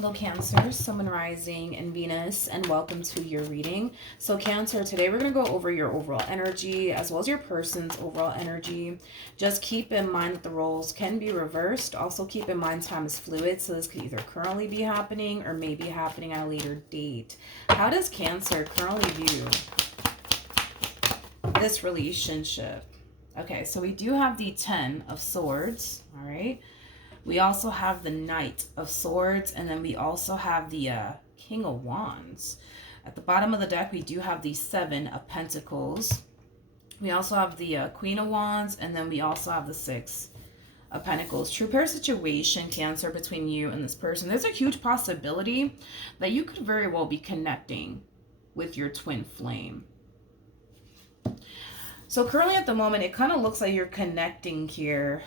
Hello Cancer, Sun, Moon, Rising, and Venus, and welcome to your reading. So Cancer, today we're going to go over your overall energy as well as your person's overall energy. Just keep in mind that the roles can be reversed. Also keep in mind time is fluid, so this could either currently be happening or may be happening at a later date. How does Cancer currently view this relationship? Okay, so we do have the 10 of Swords, all right? We also have the Knight of Swords, and then we also have the King of Wands. At the bottom of the deck, we do have the 7 of Pentacles. We also have the Queen of Wands, and then we also have the 6 of Pentacles. True pair situation, Cancer, between you and this person. There's a huge possibility that you could very well be connecting with your twin flame. So currently at the moment, it kind of looks like you're connecting here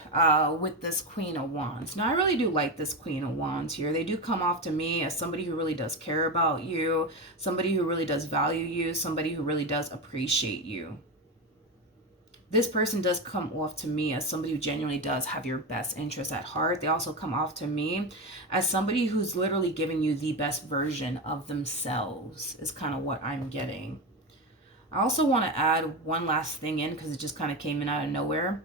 with this Queen of Wands. Now, I really do like this Queen of Wands here. They do come off to me as somebody who really does care about you, somebody who really does value you, somebody who really does appreciate you. This person does come off to me as somebody who genuinely does have your best interests at heart. They also come off to me as somebody who's literally giving you the best version of themselves, is kind of what I'm getting. I also want to add one last thing in because it just kind of came in out of nowhere.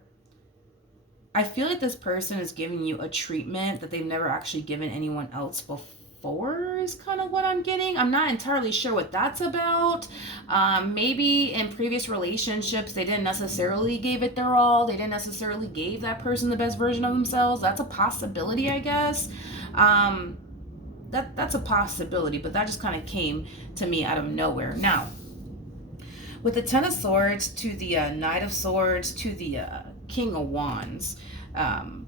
I feel like this person is giving you a treatment that they've never actually given anyone else before, is kind of what I'm getting. I'm not entirely sure what that's about. Maybe in previous relationships, they didn't necessarily give it their all. They didn't necessarily give that person the best version of themselves. That's a possibility, I guess. That's a possibility, but that just kind of came to me out of nowhere. Now, with the 10 of Swords to the Knight of Swords to the King of Wands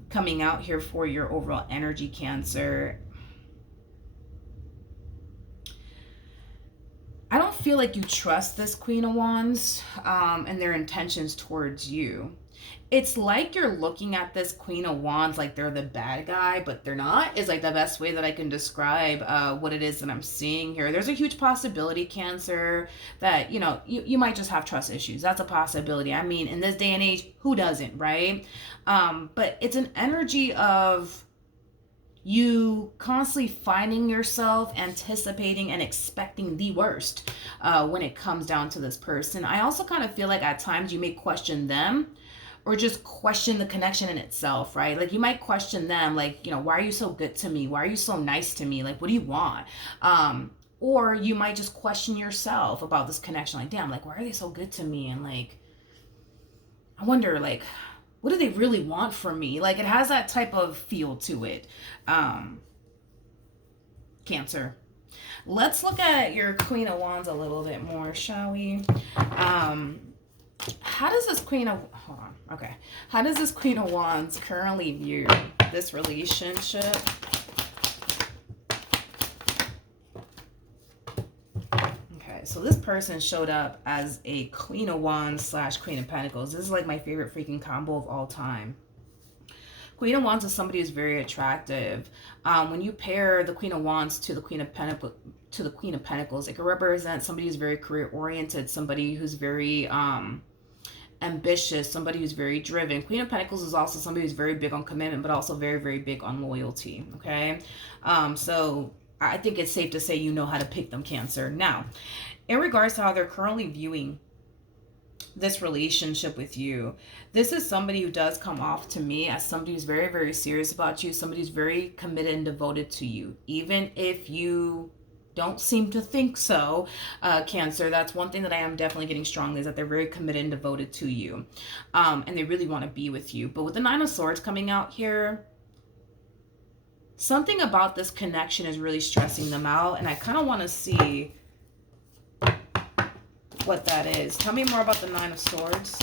coming out here for your overall energy, Cancer, I don't feel like you trust this Queen of Wands and their intentions towards you. It's like you're looking at this Queen of Wands like they're the bad guy, but they're not, is like the best way that I can describe what it is that I'm seeing here. There's a huge possibility, Cancer, that, you might just have trust issues. That's a possibility. I mean, in this day and age, who doesn't, right? But it's an energy of you constantly finding yourself anticipating and expecting the worst when it comes down to this person. I also kind of feel like at times you may question them, or just question the connection in itself, right? Like you might question them, like, why are you so good to me? Why are you so nice to me? Like, what do you want? Or you might just question yourself about this connection. Like, damn, like, why are they so good to me? And like, I wonder, like, what do they really want from me? Like, it has that type of feel to it. Cancer. Let's look at your Queen of Wands a little bit more, shall we? How does this Queen of... Hold on. Okay. How does this Queen of Wands currently view this relationship? Okay, so this person showed up as a Queen of Wands / Queen of Pentacles. This is like my favorite freaking combo of all time. Queen of Wands is somebody who's very attractive. When you pair the Queen of Wands to the Queen of Pentacles, it can represent somebody who's very career oriented, somebody who's very ambitious, somebody who's very driven. Queen of Pentacles is also somebody who's very big on commitment, but also very, very big on loyalty. Okay, so I think it's safe to say you know how to pick them, Cancer. Now, in regards to how they're currently viewing this relationship with you, this is somebody who does come off to me as somebody who's very, very serious about you, somebody who's very committed and devoted to you, even if you don't seem to think so, Cancer. That's one thing that I am definitely getting strongly, is that they're very committed and devoted to you, and they really want to be with you. But with the 9 of Swords coming out here, something about this connection is really stressing them out, and I kind of want to see what that is. Tell me more about the 9 of Swords.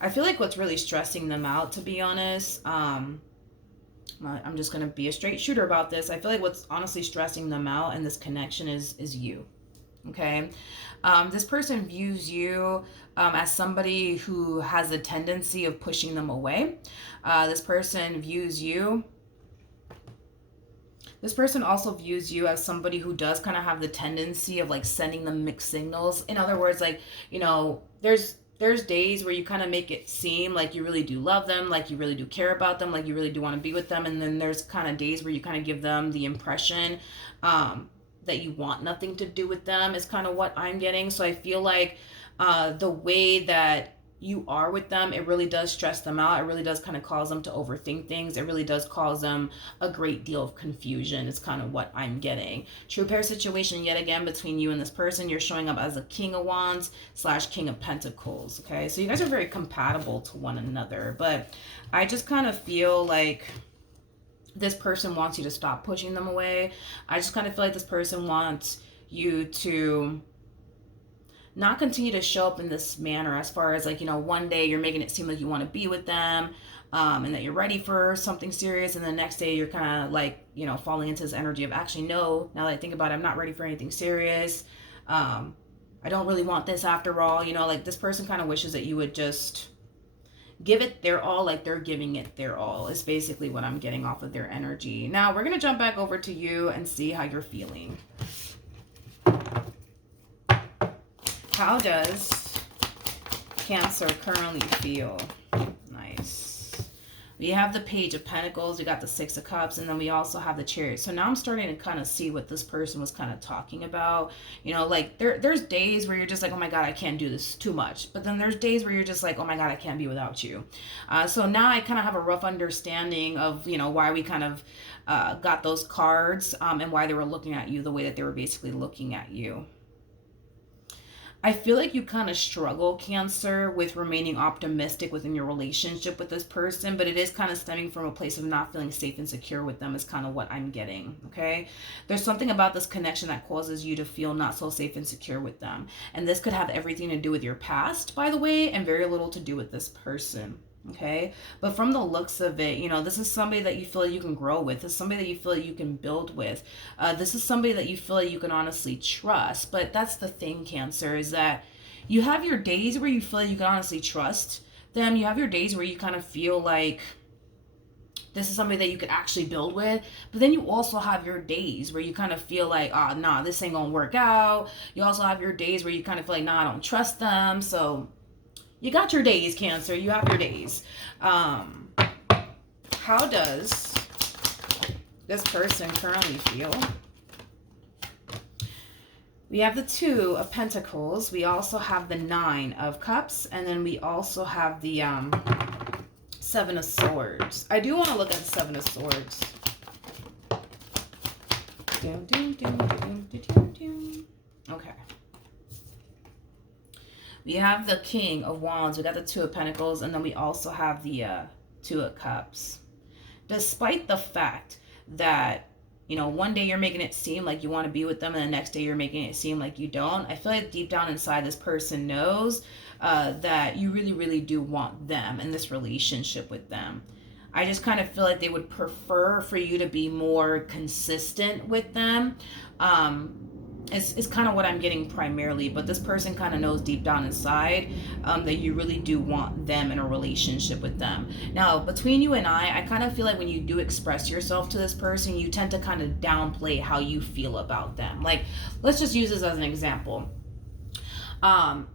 I feel like what's really stressing them out, to be honest, I'm just going to be a straight shooter about this. I feel like what's honestly stressing them out in this connection is you. Okay. This person views you as somebody who has a tendency of pushing them away. This person views you. This person also views you as somebody who does kind of have the tendency of like sending them mixed signals. In other words, like, there's there's days where you kind of make it seem like you really do love them, like you really do care about them, like you really do want to be with them. And then there's kind of days where you kind of give them the impression that you want nothing to do with them, is kind of what I'm getting. So I feel like the way that you are with them, it really does stress them out. It really does kind of cause them to overthink things. It really does cause them a great deal of confusion. It's kind of what I'm getting. True pair situation yet again between you and this person. You're showing up as a King of Wands / King of Pentacles. Okay, so you guys are very compatible to one another, but I just kind of feel like this person wants you to stop pushing them away. I just kind of feel like this person wants you to not continue to show up in this manner, as far as like, you know, one day you're making it seem like you want to be with them, and that you're ready for something serious, and the next day you're kind of like, you know, falling into this energy of, actually, no, now that I think about it, I'm not ready for anything serious. I don't really want this after all. You know, like this person kind of wishes that you would just give it their all, like they're giving it their all, is basically what I'm getting off of their energy. Now we're going to jump back over to you and see how you're feeling. How does Cancer currently feel? Nice. We have the Page of Pentacles, we got the Six of Cups, and then we also have the Chariot. So now I'm starting to kind of see what this person was kind of talking about. You know, like there's days where you're just like, oh my God, I can't do this, too much. But then there's days where you're just like, oh my God, I can't be without you. So now I kind of have a rough understanding of, you know, why we kind of got those cards, and why they were looking at you the way that they were basically looking at you. I feel like you kind of struggle, Cancer, with remaining optimistic within your relationship with this person, but it is kind of stemming from a place of not feeling safe and secure with them, is kind of what I'm getting, okay? There's something about this connection that causes you to feel not so safe and secure with them. And this could have everything to do with your past, by the way, and very little to do with this person. Okay, but from the looks of it, you know, this is somebody that you feel like you can grow with. This is somebody that you feel like you can build with. This is somebody that you feel like you can honestly trust. But that's the thing, Cancer, is that you have your days where you feel like you can honestly trust them. You have your days where you kind of feel like this is somebody that you could actually build with. But then you also have your days where you kind of feel like, oh, nah, this ain't gonna work out. You also have your days where you kind of feel like, nah, I don't trust them. So you got your days, Cancer. You have your days. How does this person currently feel? We have the Two of Pentacles. We also have the Nine of Cups. And then we also have the Seven of Swords. I do want to look at the Seven of Swords. Okay. We have the King of Wands, we got the Two of Pentacles, and then we also have the Two of Cups. Despite the fact that, you know, one day you're making it seem like you want to be with them and the next day you're making it seem like you don't, I feel like deep down inside this person knows that you really, really do want them in this relationship with them. I just kind of feel like they would prefer for you to be more consistent with them. It's kind of what I'm getting primarily, but this person kind of knows deep down inside that you really do want them in a relationship with them. Now, between you and I kind of feel like when you do express yourself to this person, you tend to kind of downplay how you feel about them. Like, let's just use this as an example.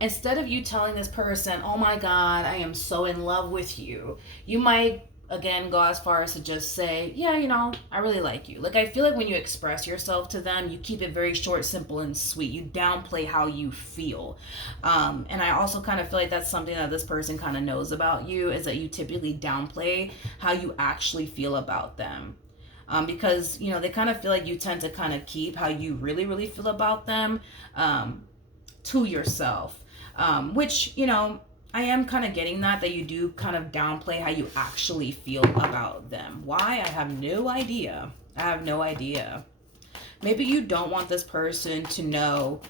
Instead of you telling this person, oh my God, I am so in love with you, you might again go as far as to just say, yeah, you know, I really like you. Like, I feel like when you express yourself to them, you keep it very short, simple, and sweet. You downplay how you feel. And I also kind of feel like that's something that this person kind of knows about you, is that you typically downplay how you actually feel about them. Because, you know, they kind of feel like you tend to kind of keep how you really, really feel about them to yourself. Which, you know, I am kind of getting that you do kind of downplay how you actually feel about them. Why? I have no idea. I have no idea. Maybe you don't want this person to know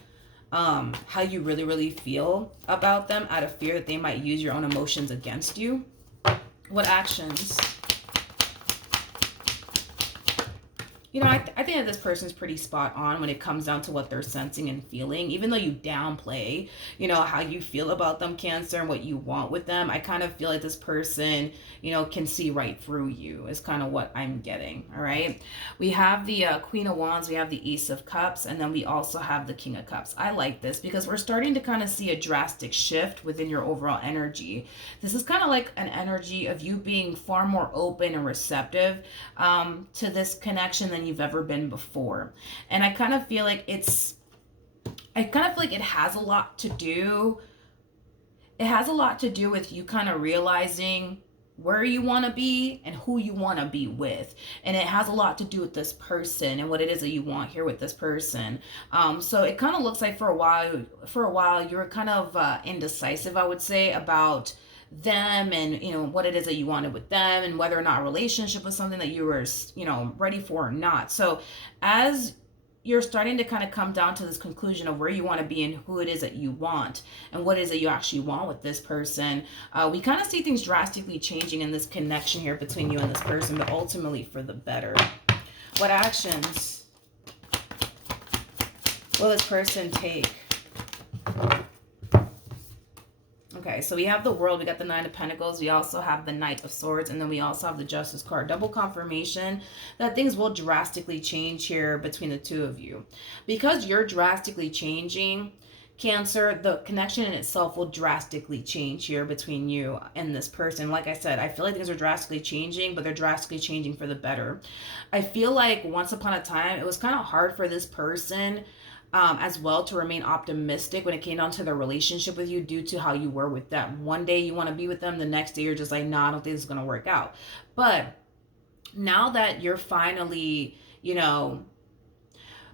how you really, really feel about them out of fear that they might use your own emotions against you. What actions I think that this person's pretty spot on when it comes down to what they're sensing and feeling. Even though you downplay, how you feel about them, Cancer, and what you want with them, I kind of feel like this person, can see right through you, is kind of what I'm getting. All right. We have the Queen of Wands, we have the Ace of Cups, and then we also have the King of Cups. I like this because we're starting to kind of see a drastic shift within your overall energy. This is kind of like an energy of you being far more open and receptive to this connection than you've ever been before. And I kind of feel like it has a lot to do. It has a lot to do with you kind of realizing where you want to be and who you want to be with, and it has a lot to do with this person and what it is that you want here with this person. So it kind of looks like for a while you were kind of indecisive, I would say, about them, and what it is that you wanted with them, and whether or not a relationship was something that you were ready for or not. So as you're starting to kind of come down to this conclusion of where you want to be and who it is that you want and what it is that you actually want with this person, we kind of see things drastically changing in this connection here between you and this person, but ultimately for the better. What actions will this person take? Okay, so we have the World, we got the Nine of Pentacles, we also have the Knight of Swords, and then we also have the Justice card. Double confirmation that things will drastically change here between the two of you. Because you're drastically changing, Cancer, the connection in itself will drastically change here between you and this person. Like I said, I feel like things are drastically changing, but they're drastically changing for the better. I feel like once upon a time, it was kind of hard for this person as well to remain optimistic when it came down to their relationship with you due to how you were with them. One day you want to be with them, the next day you're just like, nah, I don't think this is going to work out. But now that you're finally,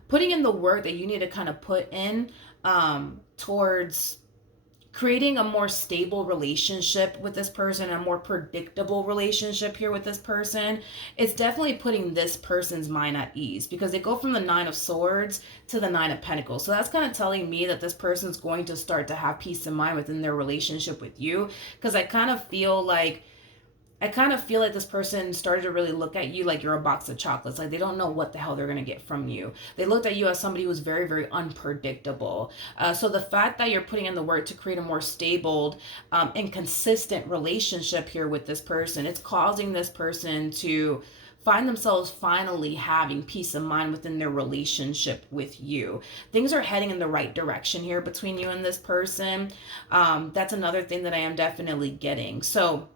putting in the work that you need to kind of put in towards creating a more stable relationship with this person, a more predictable relationship here with this person, it's definitely putting this person's mind at ease, because they go from the Nine of Swords to the Nine of Pentacles. So that's kind of telling me that this person's going to start to have peace of mind within their relationship with you, because I kind of feel like this person started to really look at you like you're a box of chocolates. Like they don't know what the hell they're going to get from you. They looked at you as somebody who's very, very unpredictable. So the fact that you're putting in the work to create a more stable and consistent relationship here with this person, it's causing this person to find themselves finally having peace of mind within their relationship with you. Things are heading in the right direction here between you and this person. That's another thing that I am definitely getting. So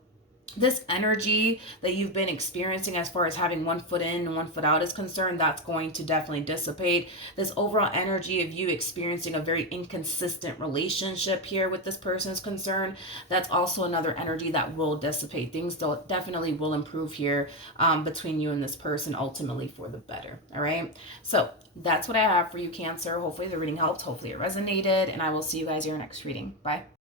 this energy that you've been experiencing as far as having one foot in and one foot out is concerned, that's going to definitely dissipate. This overall energy of you experiencing a very inconsistent relationship here with this person is concerned, that's also another energy that will dissipate. Things definitely will improve here between you and this person, ultimately for the better. All right, so that's what I have for you, Cancer. Hopefully the reading helped, hopefully it resonated, and I will see you guys in your next reading. Bye.